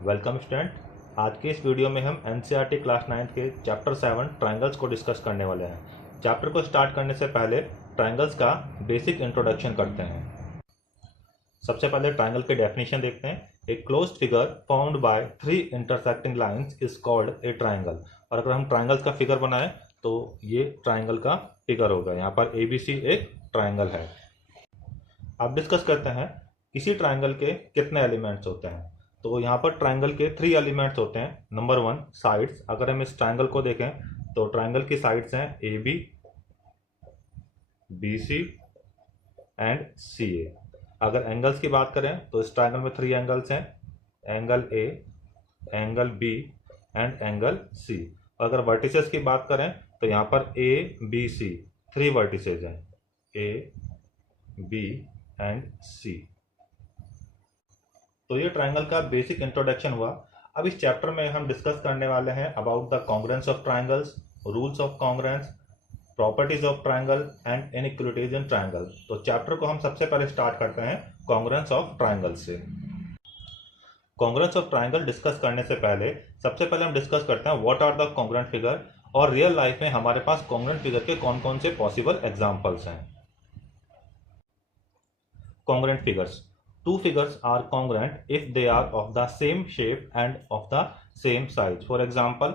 Welcome student. आज के इस वीडियो में हम एनसीईआरटी क्लास 9 के चैप्टर 7 ट्रायंगल्स को डिस्कस करने वाले हैं। चैप्टर को स्टार्ट करने से पहले ट्रायंगल्स का बेसिक इंट्रोडक्शन करते हैं। सबसे पहले ट्रायंगल की डेफिनेशन देखते हैं। A closed figure formed by three intersecting lines is called a triangle. और अगर हम ट्रायंगल्स का फिगर बनाएं तो ये ट्रायंगल का फिगर होगा। यहाँ पर ABC एक ट्रायंगल है। अब डिस्कस करते हैं किसी ट्रायंगल के कितने एलिमेंट्स होते हैं। तो यहाँ पर ट्रायंगल के 3 एलिमेंट्स होते हैं। Number 1 sides. अगर हम इस ट्रायंगल को देखें तो ट्रायंगल की साइड्स हैं AB, BC एंड CA। अगर एंगल्स की बात करें तो इस ट्रायंगल में 3 एंगल्स हैं, angle A, angle B and angle C। अगर वर्टिसेस की बात करें तो यहाँ पर ABC 3 वर्टिसेस हैं, A, B एंड C। तो ये ट्रायंगल का बेसिक इंट्रोडक्शन हुआ। अब इस चैप्टर में हम डिस्कस करने वाले हैं about the congruence of triangles, rules of congruence, properties of triangle and inequalities in triangle. तो चैप्टर को हम सबसे पहले स्टार्ट करते हैं कॉन्ग्रुएंस ऑफ ट्रायंगल से। कॉन्ग्रुएंस ऑफ ट्रायंगल डिस्कस करने से पहले सबसे पहले हम डिस्कस करते हैं what are the congruent figure, और रियल लाइफ में हमारे पास कॉन्ग्रुएंट फिगर के कौन कौन से पॉसिबल एग्जाम्पल्स हैं। Congruent figures. Two figures are congruent if they are of the same shape and of the same size. For example,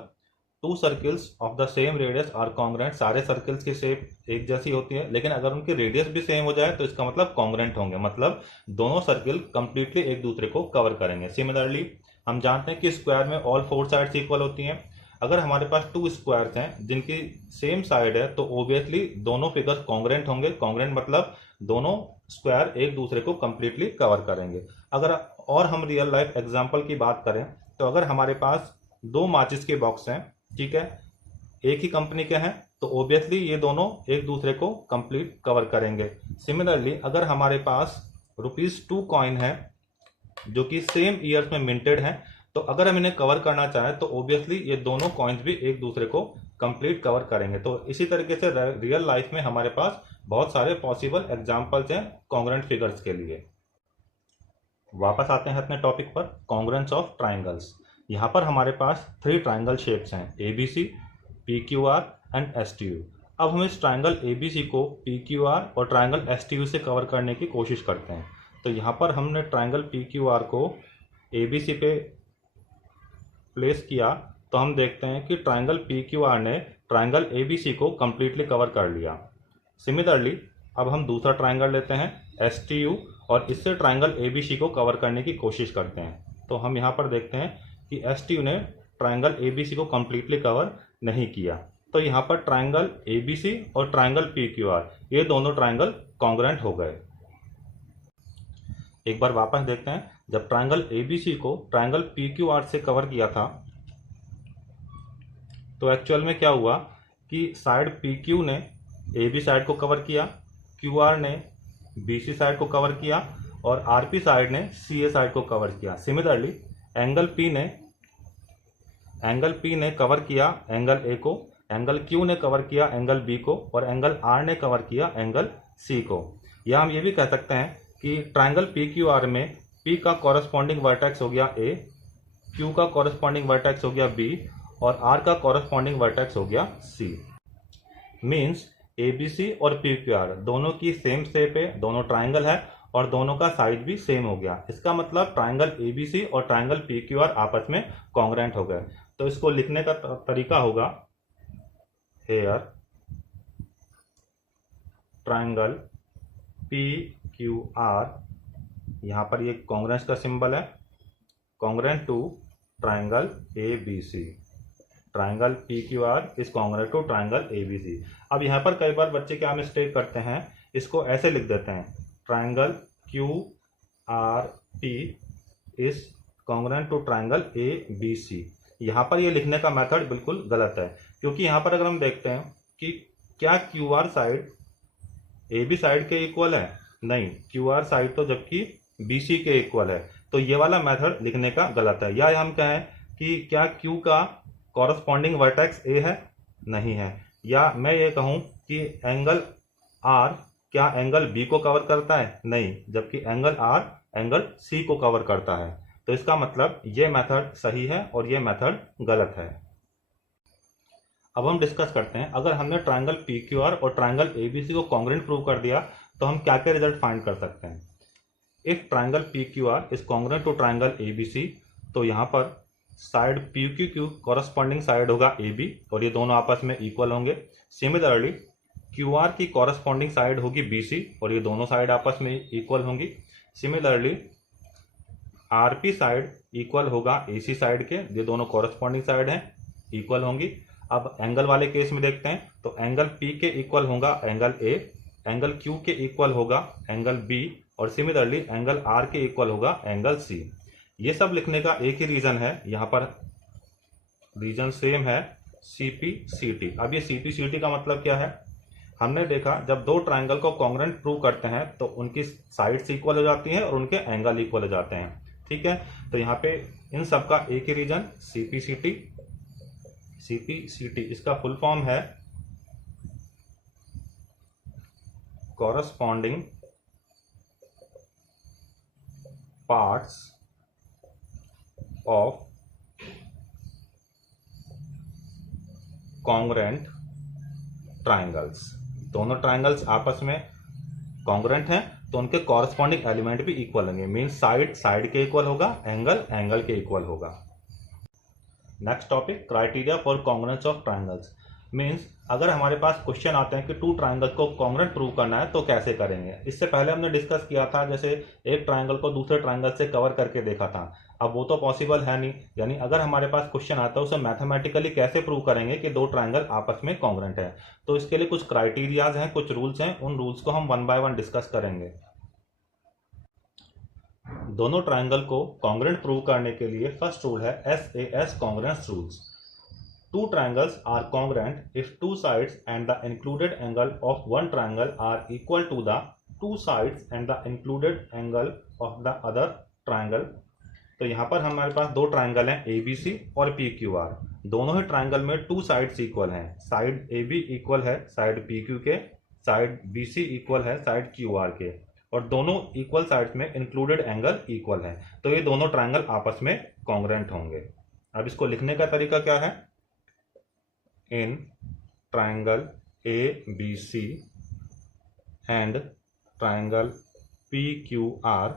two circles of the same radius are congruent. सारे circles की shape एक जैसी होती है, लेकिन अगर उनकी रेडियस भी सेम हो जाए तो इसका मतलब कॉन्ग्रुएंट होंगे, मतलब दोनों सर्कल कंप्लीटली एक दूसरे को कवर करेंगे। सिमिलरली हम जानते हैं कि स्क्वायर में ऑल 4 साइड्स इक्वल होती हैं। अगर हमारे पास 2 स्क्वायर्स हैं जिनकी सेम साइड है तो ओबियसली दोनों फिगर्स कॉन्ग्रुएंट होंगे। कॉन्ग्रुएंट मतलब दोनों स्क्वायर एक दूसरे को कंप्लीटली कवर करेंगे। अगर और हम रियल लाइफ एग्जांपल की बात करें तो अगर हमारे पास 2 माचिस के बॉक्स हैं, ठीक है, एक ही कंपनी के हैं, तो ओबियसली ये दोनों एक दूसरे को कंप्लीट कवर करेंगे। सिमिलरली अगर हमारे पास ₹2 कॉइन है जो कि सेम ईयर्स में मिंटेड है, तो अगर हम इन्हें कवर करना चाहें तो ओबियसली ये दोनों कॉइन्स भी एक दूसरे को कंप्लीट कवर करेंगे। तो इसी तरीके से रियल लाइफ में हमारे पास बहुत सारे पॉसिबल एग्जांपल्स हैं कॉन्ग्रुएंट फिगर्स के लिए। वापस आते हैं अपने टॉपिक पर, कॉन्ग्रुएंस ऑफ ट्रायंगल्स। यहाँ पर हमारे पास 3 ट्रायंगल शेप्स हैं, ABC, PQR एंड STU। अब हम इस ट्रायंगल ABC को PQR और ट्रायंगल STU से कवर करने की कोशिश करते हैं। तो यहाँ पर हमने ट्रायंगल PQR को ABC पे प्लेस किया तो हम देखते हैं कि ट्रायंगल PQR ने ट्रायंगल ABC को कंप्लीटली कवर कर लिया। सिमिलरली अब हम दूसरा ट्रायंगल लेते हैं STU और इससे ट्रायंगल ABC को कवर करने की कोशिश करते हैं। तो हम यहाँ पर देखते हैं कि STU ने ट्रायंगल ABC को कंप्लीटली कवर नहीं किया। तो यहाँ पर ट्रायंगल ABC और ट्रायंगल PQR ये दोनों ट्रायंगल कॉन्ग्रुएंट हो गए। एक बार वापस देखते हैं, जब ट्रायंगल ABC को ट्रायंगल PQR से कवर किया था तो एक्चुअल में क्या हुआ कि साइड PQ ने AB साइड को कवर किया, QR ने BC साइड को कवर किया और RP साइड ने CA साइड को कवर किया। सिमिलरली एंगल P ने कवर किया एंगल A को, एंगल Q ने कवर किया एंगल B को और एंगल R ने कवर किया एंगल C को। या हम ये भी कह सकते हैं कि ट्रायंगल PQR में P का कॉरस्पॉन्डिंग वर्टेक्स हो गया A, Q का कॉरस्पॉन्डिंग वर्टेक्स हो गया B और R का कॉरस्पॉन्डिंग वर्टेक्स हो गया C। मीन्स ABC और PQR दोनों की सेम शेप है, दोनों ट्रायंगल है और दोनों का साइज भी सेम हो गया। इसका मतलब ट्रायंगल ABC और ट्रायंगल PQR आपस में कॉन्ग्रुएंट हो गए। तो इसको लिखने का तरीका होगा, हेयर ट्रायंगल PQR, यहाँ पर ये कॉन्ग्रुएंस का सिंबल है, congruent to triangle ABC। Triangle PQR is congruent to triangle ABC। अब यहाँ पर कई बार बच्चे क्या मिस्टेक करते हैं, इसको ऐसे लिख देते हैं, triangle QRP is congruent to triangle ABC। यहाँ पर ये लिखने का मेथड बिल्कुल गलत है, क्योंकि यहाँ पर अगर हम देखते हैं कि क्या QR साइड AB साइड के इक्वल है, नहीं, QR साइड तो जबकि BC के इक्वल है। तो ये वाला मेथड लिखने का गलत है। या हम कहें कि क्या Q का कॉरस्पॉन्डिंग वर्टेक्स A है, नहीं है। या मैं ये कहूँ कि एंगल R क्या एंगल B को कवर करता है, नहीं, जबकि एंगल R एंगल C को कवर करता है। तो इसका मतलब ये मेथड सही है और ये मेथड गलत है। अब हम डिस्कस करते हैं, अगर हमने ट्रायंगल पी क्यू आर और ट्रायंगल एबीसी को कॉन्ग्रुएंट प्रूव कर दिया तो हम क्या क्या रिजल्ट फाइंड कर सकते हैं। If triangle P Q R is congruent to triangle एबीसी, तो यहाँ पर side P Q Q corresponding side होगा ए बी और ये दोनों आपस में इक्वल होंगे। सिमिलरली क्यू आर की कॉरस्पॉन्डिंग साइड होगी बी सी और ये दोनों साइड आपस में इक्वल होंगी। Similarly R P side equal होगा ए सी साइड के, ये दोनों कॉरस्पॉन्डिंग साइड हैं, इक्वल होंगी। अब एंगल वाले केस में देखते हैं, तो एंगल पी के इक्वल होगा एंगल ए, एंगल क्यू के इक्वल होगा एंगल बी और सिमिलरली एंगल आर के इक्वल होगा एंगल सी। ये सब लिखने का एक ही रीजन है, यहाँ पर रीजन सेम है, सीपी-सीटी। अब ये सीपी-सीटी का मतलब क्या है, हमने देखा जब दो ट्रायंगल को कॉन्ग्रुएंट प्रूव करते हैं तो उनकी साइड्स इक्वल हो जाती हैं और उनके एंगल इक्वल हो जाते हैं। ठीक है, तो यहाँ पे इन सब का एक ही रीजन सीपी-सीटी। सीपी-सीटी इसका फुल फॉर्म है corresponding parts of congruent triangles. दोनों ट्रायंगल्स आपस में कॉन्ग्रुएंट हैं तो उनके कॉरस्पॉन्डिंग एलिमेंट भी इक्वल होंगे, मींस साइड साइड के इक्वल होगा, एंगल एंगल के इक्वल होगा। Next topic, criteria for congruence of triangles. Means अगर हमारे पास क्वेश्चन आते हैं कि टू ट्रायंगल को कॉन्ग्रुएंट प्रूव करना है तो कैसे करेंगे। इससे पहले हमने डिस्कस किया था, जैसे एक ट्रायंगल को दूसरे ट्रायंगल से कवर करके देखा था। अब वो तो पॉसिबल है नहीं, यानी अगर हमारे पास क्वेश्चन आता है उसे मैथमेटिकली कैसे प्रूव करेंगे कि दो ट्रायंगल आपस में कॉन्ग्रुएंट है। तो इसके लिए कुछ क्राइटेरियाज हैं, कुछ रूल्स हैं, उन रूल्स को हम वन बाय वन डिस्कस करेंगे। दोनों ट्रायंगल को कॉन्ग्रुएंट प्रूव करने के लिए फर्स्ट रूल है SAS congruence rules. Two triangles are congruent if two sides and the included angle of one triangle are equal to the two sides and the included angle of the other triangle। तो यहाँ पर हमारे पास दो triangle हैं ABC और PQR। दोनों ही triangle में two sides equal हैं, साइड AB इक्वल है साइड PQ के, साइड BC इक्वल है साइड QR के, और दोनों इक्वल साइड्स में इंक्लूडेड एंगल इक्वल है। तो ये दोनों ट्रायंगल आपस में कॉन्ग्रुएंट होंगे। अब इसको लिखने का तरीका क्या है, in triangle ABC and triangle PQR,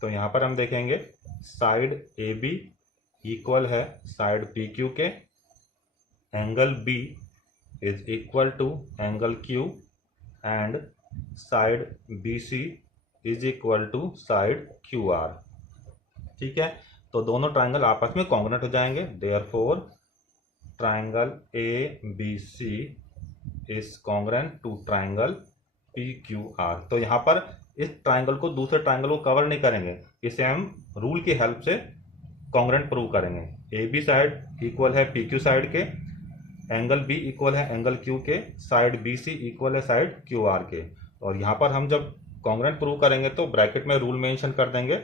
तो यहां पर हम देखेंगे साइड AB इक्वल है साइड PQ के, angle B is equal to angle Q and side BC is equal to side QR। ठीक है, तो दोनों ट्रायंगल आपस में कॉन्ग्रुएंट हो जाएंगे। Therefore triangle ABC is congruent to triangle PQR। तो यहाँ पर इस ट्रायंगल को दूसरे ट्रायंगल को कवर नहीं करेंगे, इसे हम रूल की हेल्प से कॉन्ग्रुएंट प्रूव करेंगे। AB साइड इक्वल है PQ साइड के, एंगल B इक्वल है एंगल Q के, साइड BC इक्वल है साइड QR के। और यहाँ पर हम जब कॉन्ग्रुएंट प्रूव करेंगे तो ब्रैकेट में रूल मेंशन कर देंगे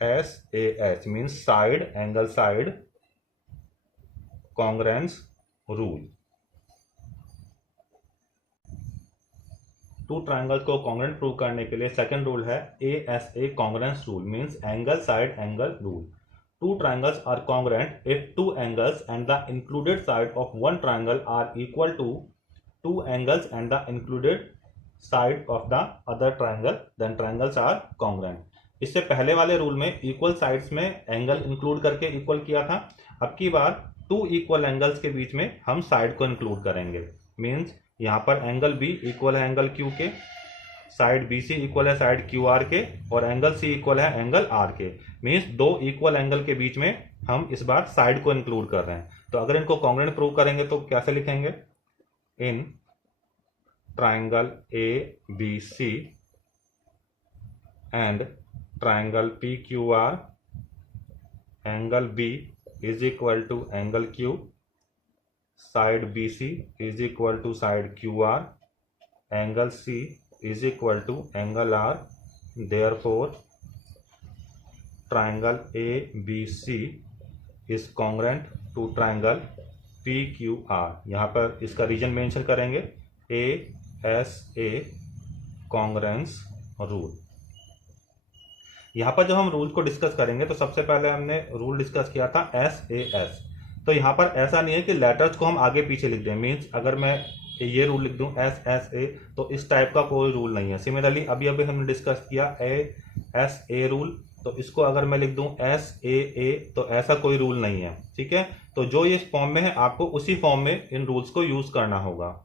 SAS, means side angle side congruence rule. Two triangles को कॉन्ग्रुएंट प्रूव करने के लिए सेकंड रूल है ASA congruence rule, means angle side angle rule. Two triangles are congruent if two angles and the included side of one triangle are equal to two angles and the included side of the other triangle, then triangles are congruent. इससे पहले वाले rule में equal sides में angle include करके equal किया था, अब की बार टू इक्वल एंगल्स के बीच में हम साइड को इंक्लूड करेंगे। मींस यहाँ पर एंगल B इक्वल है एंगल Q के, साइड BC इक्वल है साइड QR के, और एंगल C इक्वल है एंगल R के। मींस दो इक्वल एंगल के बीच में हम इस बार साइड को इंक्लूड कर रहे हैं। तो अगर इनको कॉन्ग्रुएंट प्रूव करेंगे तो कैसे लिखेंगे, in triangle ABC and triangle PQR angle B is equal to angle Q, side BC is equal to side QR, angle C is equal to angle R। therefore triangle ABC is congruent to triangle PQR। यहाँ पर इसका reason mention करेंगे ASA congruence rule. यहाँ पर जब हम rule को discuss करेंगे तो सबसे पहले हमने रूल डिस्कस किया था SAS। तो यहाँ पर ऐसा नहीं है कि लेटर्स को हम आगे पीछे लिख दें, मीन्स अगर मैं ये रूल लिख दूं SSA तो इस टाइप का कोई रूल नहीं है। सिमिलरली अभी अभी हमने डिस्कस किया ASA रूल, तो इसको अगर मैं लिख दूं SAA तो ऐसा कोई रूल नहीं है। ठीक है, तो जो ये फॉर्म में है आपको उसी फॉर्म में इन रूल्स को यूज करना होगा।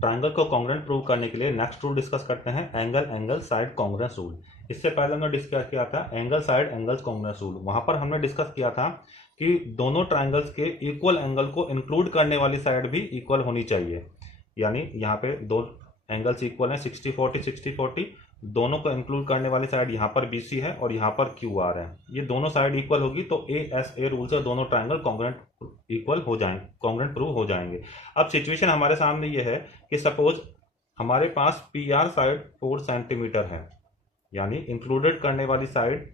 ट्रायंगल को कॉन्ग्रुएंट प्रूव करने के लिए नेक्स्ट रूल डिस्कस करते हैं, एंगल साइड कॉन्ग्रुएंस रूल। इससे पहले हमने डिस्कस किया था angle side angles congruence rule. वहां पर हमने डिस्कस किया था कि दोनों ट्रायंगल्स के इक्वल एंगल को इंक्लूड करने वाली साइड भी इक्वल होनी चाहिए। यानी यहाँ पे दो एंगल्स इक्वल हैं 60-40 60-40, दोनों को इंक्लूड करने वाली साइड यहाँ पर BC है और यहाँ पर QR है। ये दोनों साइड इक्वल होगी तो ASA रूल से दोनों ट्रायंगल कॉन्ग्रुएंट इक्वल हो जाएंगे, कॉन्ग्रुएंट प्रूव हो जाएंगे। अब सिचुएशन हमारे सामने ये है कि सपोज हमारे पास PR साइड 4 सेंटीमीटर है, यानी इंक्लूडेड करने वाली साइड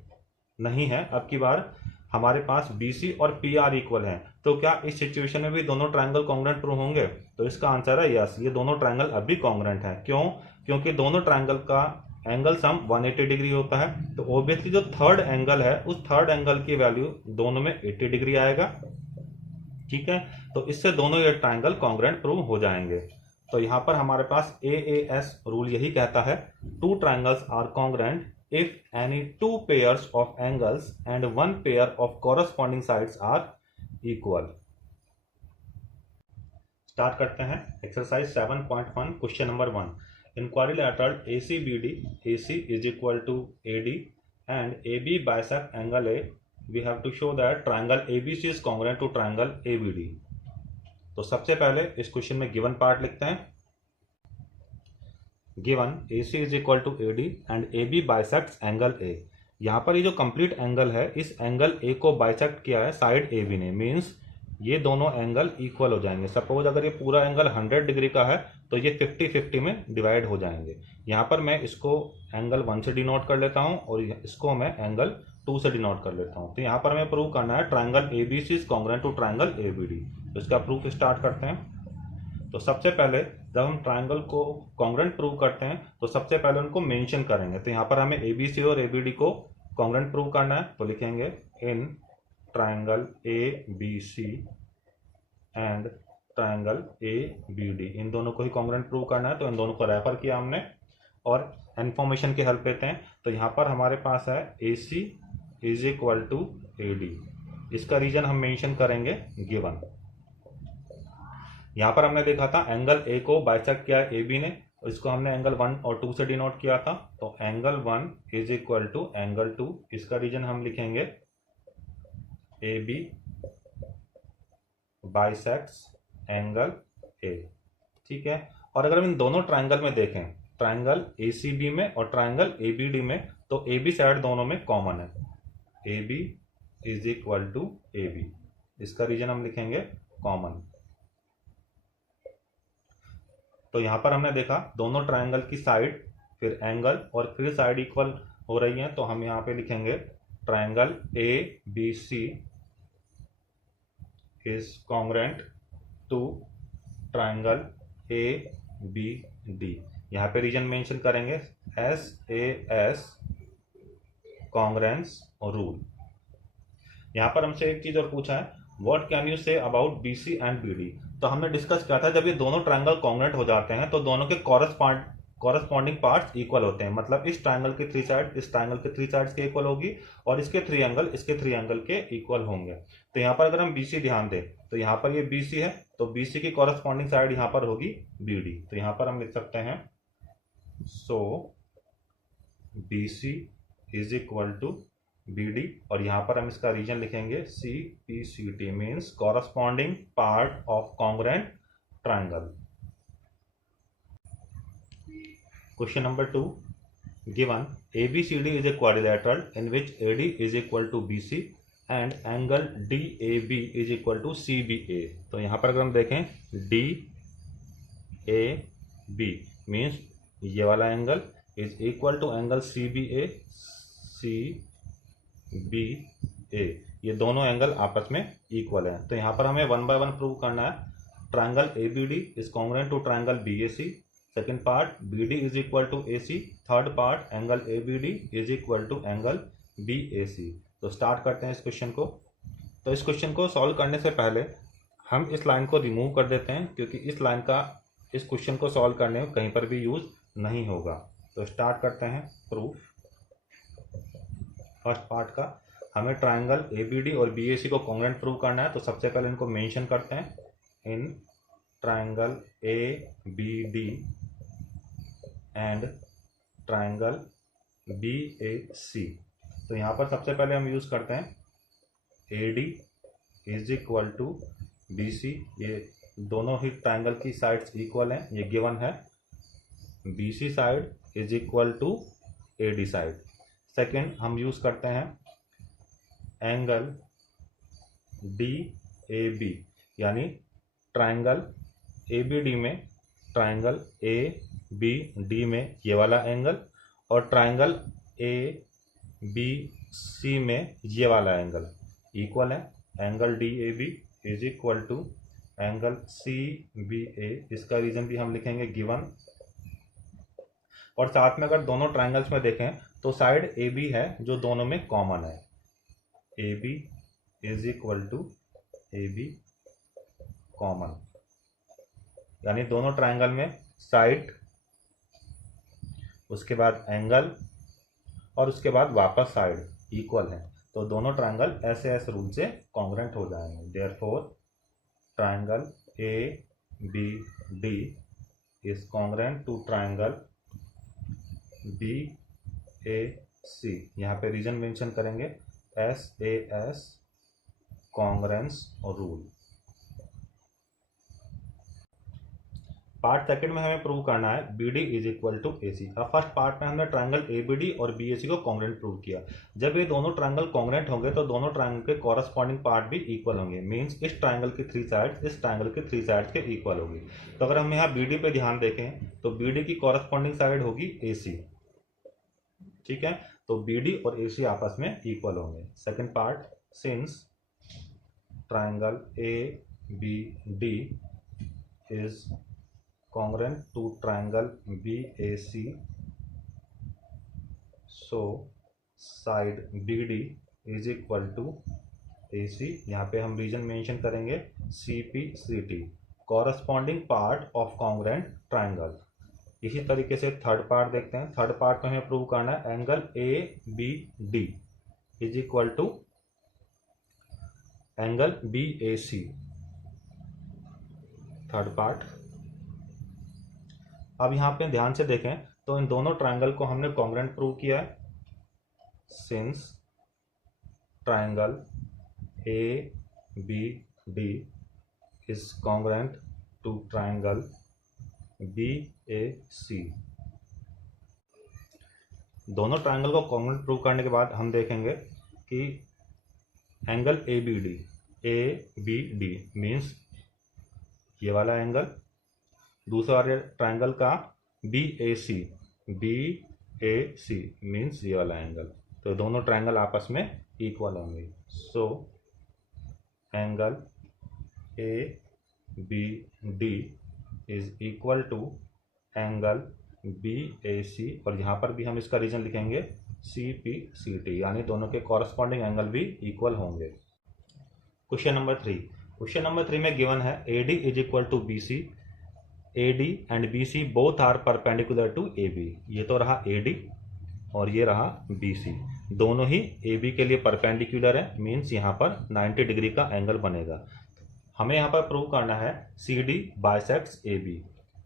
नहीं है। अब की बार हमारे पास BC और PR इक्वल है, तो क्या इस सिचुएशन में भी दोनों ट्रायंगल कॉन्ग्रुएंट प्रूव होंगे? तो इसका आंसर है यस, ये दोनों ट्रायंगल अभी कॉन्ग्रुएंट है। क्यों? क्योंकि दोनों ट्रायंगल का एंगल सम 180 डिग्री होता है, तो ऑब्वियसली जो थर्ड एंगल है उस थर्ड एंगल की वैल्यू दोनों में 80 डिग्री आएगा। ठीक है, तो इससे दोनों ये ट्रायंगल कॉन्ग्रुएंट प्रूव हो जाएंगे। तो यहां पर हमारे पास AAS रूल यही कहता है, two triangles are congruent if any two pairs of angles and one pair of corresponding sides are equal। Start करते हैं exercise 7.1 question number 1। इनक्वारिलेटरल ACBD, AC is equal to AD and AB bisect angle A, we have to show that triangle ABC is congruent to triangle ABD। तो सबसे पहले इस question में given part लिखते हैं। Given AC is equal to AD and AB bisects angle A। यहाँ पर ये जो कंप्लीट एंगल है इस एंगल A को बाइसेक्ट किया है साइड AB ने, मीन्स ये दोनों एंगल इक्वल हो जाएंगे। सपोज अगर ये पूरा एंगल 100 डिग्री का है तो ये 50-50 में डिवाइड हो जाएंगे। यहाँ पर मैं इसको एंगल 1 से डिनोट कर लेता हूँ और इसको मैं एंगल 2 से डिनोट कर लेता हूँ। तो यहाँ पर हमें प्रूव करना है triangle ABC is congruent to triangle ABD। तो इसका प्रूफ स्टार्ट करते हैं। तो सबसे पहले जब हम ट्रायंगल को कॉन्ग्रुएंट प्रूव करते हैं तो सबसे पहले उनको मेंशन करेंगे। तो यहाँ पर हमें ABC और ABD को कॉन्ग्रुएंट प्रूव करना है, तो लिखेंगे in triangle ABC and triangle ABD, इन दोनों को ही कॉन्ग्रुएंट प्रूव करना है। तो इन दोनों को रेफर किया हमने और इन्फॉर्मेशन की हेल्प लेते हैं। तो यहाँ पर हमारे पास है AC is equal to AD, इसका रीजन हम मेंशन करेंगे गिवन। यहाँ पर हमने देखा था एंगल A को बाइसेक्ट किया है AB ने, तो इसको हमने एंगल 1 और 2 से डिनोट किया था। तो angle 1 is equal to angle 2, इसका रीजन हम लिखेंगे AB बाइसेक्ट्स एंगल A। ठीक है, और अगर हम इन दोनों ट्रायंगल में देखें, ट्रायंगल ACB में और ट्रायंगल ABD में, तो AB साइड दोनों में कॉमन है। AB is equal to AB, इसका रीजन हम लिखेंगे कॉमन। तो यहां पर हमने देखा दोनों ट्रायंगल की साइड फिर एंगल और फिर साइड इक्वल हो रही हैं, तो हम यहां पे लिखेंगे triangle ABC is congruent to triangle ABD। यहां पे रीजन मेंशन करेंगे SAS कॉन्ग्रुएंस रूल। यहां पर हमसे एक चीज और पूछा है, what can you say about BC and BD। तो हमने डिस्कस किया था जब ये दोनों ट्रायंगल कॉन्ग्रुएंट हो जाते हैं तो दोनों के कॉरस्पॉन्डिंग पार्ट्स इक्वल होते हैं। मतलब इस ट्रायंगल के 3 साइड इस ट्रायंगल के 3 साइड्स के इक्वल होगी और इसके 3 एंगल इसके 3 एंगल के इक्वल होंगे। तो यहाँ पर अगर हम BC ध्यान दें तो यहाँ पर ये BC है, तो BC की कॉरस्पॉन्डिंग साइड यहाँ पर होगी BD। तो यहाँ पर हम लिख सकते हैं so BC is equal to BD, और यहां पर हम इसका रीजन लिखेंगे CPCT, means corresponding part of congruent triangle. Question number 2, given ABCD is a quadrilateral in which AD is equal to BC and angle DAB is equal to CBA। तो यहां पर अगर हम देखें DAB मीन्स ये वाला angle is equal to angle CBA, ये दोनों एंगल आपस में इक्वल है। तो यहाँ पर हमें 1 by 1 प्रूव करना है। Triangle ABD is congruent to triangle BAC, second part B D is equal to A C, third part angle A B D is equal to angle B A C. तो start करते हैं इस question को। तो इस question को solve करने से पहले हम इस लाइन को रिमूव कर देते हैं, क्योंकि इस लाइन का इस क्वेश्चन को सॉल्व करने में कहीं पर भी यूज नहीं होगा। तो स्टार्ट करते हैं प्रूफ। फर्स्ट पार्ट का हमें ट्राइंगल ए बी डी और बी ए सी को कॉन्ग्रुएंट प्रूव करना है। तो सबसे पहले इनको मेंशन करते हैं। In triangle A B D and triangle B A C. तो यहाँ पर सबसे पहले हम यूज़ करते हैं A D is equal to B C. ये दोनों ही ट्राइंगल की साइड्स इक्वल हैं, ये गिवन है। B C side is equal to A D side. Second हम यूज़ करते हैं एंगल डी ए बी, यानी ट्राइंगल ए बी डी में ट्राइंगल ए बी डी में ये वाला एंगल, और ट्राइंगल ए बी सी में ये वाला एंगल इक्वल है। Angle D A B is equal to angle C B A. इसका रीजन भी हम लिखेंगे गिवन। और साथ में अगर दोनों ट्राइंगल्स में देखें तो साइड ए बी है जो दोनों में कॉमन है। A B is equal to A B common, यानी दोनों ट्राइंगल में साइड, उसके बाद एंगल और उसके बाद वापस साइड इक्वल है। तो दोनों ट्राइंगल ऐसे ऐसे रूल से कॉन्ग्रुएंट हो जाएंगे। Therefore triangle A B D is congruent to triangle B A C. यहाँ पे रीजन मेंशन करेंगे S A S congruence rule. Part second में हमें प्रूव करना है B D is equal to A C. अब फर्स्ट पार्ट में हमने ट्राइंगल ए बी डी और बी ए सी को कॉन्ग्रुएंट प्रूव किया। जब ये दोनों ट्राइंगल कॉन्ग्रुएंट होंगे तो दोनों ट्राइंगल के कॉरस्पॉन्डिंग पार्ट भी इक्वल होंगे। मींस इस ट्राइंगल की थ्री साइड्स इस ट्राइंगल के थ्री साइड्स के इक्वल होगी। तो अगर हम यहाँ बी डी पे ध्यान देखें तो बी डी की कॉरस्पॉन्डिंग साइड होगी ए सी, ठीक है। तो बी डी और ए सी आपस में इक्वल होंगे। Second part, since triangle A B D is congruent to triangle BAC, so side BD is equal to AC। यहाँ पे हम रीजन मेंशन करेंगे CP CT, corresponding part of congruent triangle। इसी तरीके से थर्ड पार्ट देखते हैं। थर्ड पार्ट में हमें प्रूव करना है angle ABD is equal to angle BAC। Third part. अब यहाँ पे ध्यान से देखें तो इन दोनों ट्राइंगल को हमने कॉन्ग्रुएंट प्रूव किया है। Since triangle A B D is congruent to triangle B A C. दोनों ट्राइंगल को कॉन्ग्रुएंट प्रूव करने के बाद हम देखेंगे कि angle A B D means ये वाला एंगल, दूसरा वाले ट्राइंगल का बी ए सी मीन्स ये वाला एंगल। तो दोनों ट्राइंगल आपस में इक्वल होंगे। So angle A B D is equal to angle B A C, और यहाँ पर भी हम इसका रीजन लिखेंगे सी पी सी टी, यानी दोनों के कॉरस्पॉन्डिंग एंगल भी इक्वल होंगे। Question number 3। क्वेश्चन नंबर 3 में गिवन है A D is equal to B C. AD and BC both are perpendicular to AB। ये तो रहा AD और ये रहा BC, दोनों ही AB के लिए परपेंडिकुलर है। मीन्स यहाँ पर 90 डिग्री का एंगल बनेगा। हमें यहाँ पर प्रूव करना है CD बाइसेक्ट्स AB।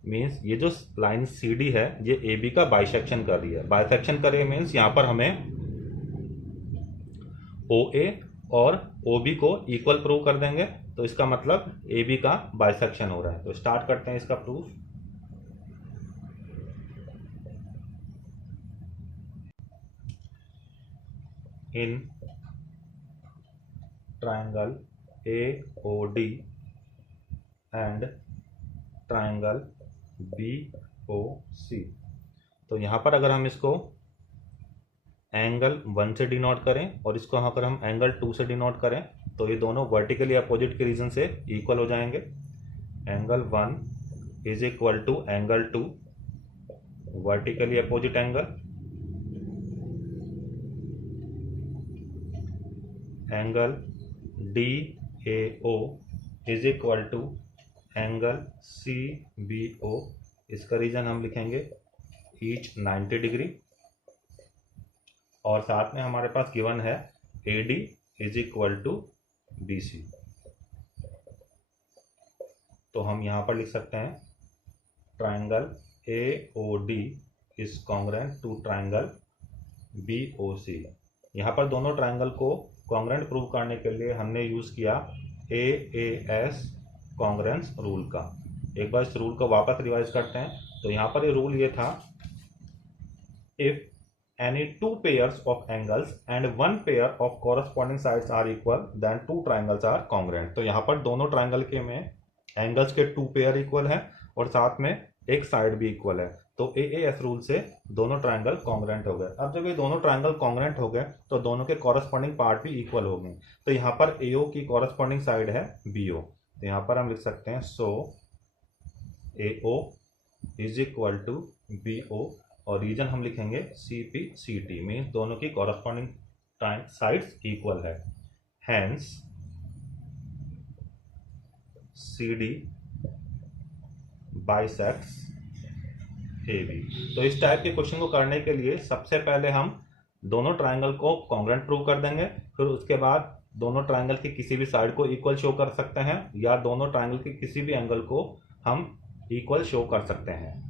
मीन्स ये जो लाइन CD है ये AB का बाइसेक्शन कर रही है। बाइसेक्शन कर रही है मीन्स यहाँ पर हमें OA और OB को इक्वल प्रूव कर देंगे। तो इसका मतलब AB का बाइसेक्शन हो रहा है। तो स्टार्ट करते हैं इसका proof. In triangle AOD and triangle BOC। तो यहाँ पर अगर हम इसको एंगल 1 से डिनोट करें और इसको अगर हम एंगल 2 से डिनोट करें तो ये दोनों वर्टिकली अपोजिट के रीजन से इक्वल हो जाएंगे। Angle 1 is equal to angle 2 vertically opposite angle, angle DAO is equal to angle CBO। इसका रीजन हम लिखेंगे ईच 90 डिग्री, और साथ में हमारे पास गिवन है AD is equal to BC। तो हम यहाँ पर लिख सकते हैं triangle AOD is congruent to triangle BOC। यहाँ पर दोनों ट्राइंगल को कॉन्ग्रुएंट प्रूव करने के लिए हमने यूज किया AAS कॉन्ग्रुएंस रूल का। एक बार इस रूल को वापस रिवाइज करते हैं। तो यहाँ पर ये रूल ये था, if any two pairs of angles and one pair of corresponding sides are equal then two triangles are congruent। तो यहाँ पर दोनों ट्राइंगल के में एंगल्स के 2 पेयर इक्वल है और साथ में एक साइड भी इक्वल है। तो AAS रूल से दोनों ट्राइंगल कॉन्ग्रुएंट हो गए। अब जब ये दोनों ट्राइंगल कॉन्ग्रुएंट हो गए तो दोनों के कॉरस्पॉन्डिंग पार्ट भी इक्वल हो गए। तो यहाँ पर AO की कॉरस्पॉन्डिंग साइड है BO। तो यहाँ पर हम लिख सकते हैं so AO is equal to BO, और रीजन हम लिखेंगे CPCT, मीन्स दोनों की कॉरस्पॉन्डिंग साइड्स इक्वल है। Hence CD bisects AB। तो इस टाइप के क्वेश्चन को करने के लिए सबसे पहले हम दोनों ट्राइंगल को कॉन्ग्रुएंट प्रूव कर देंगे, फिर उसके बाद दोनों ट्राइंगल की किसी भी साइड को इक्वल शो कर सकते हैं या दोनों ट्राइंगल के किसी भी एंगल को हम इक्वल शो कर सकते हैं।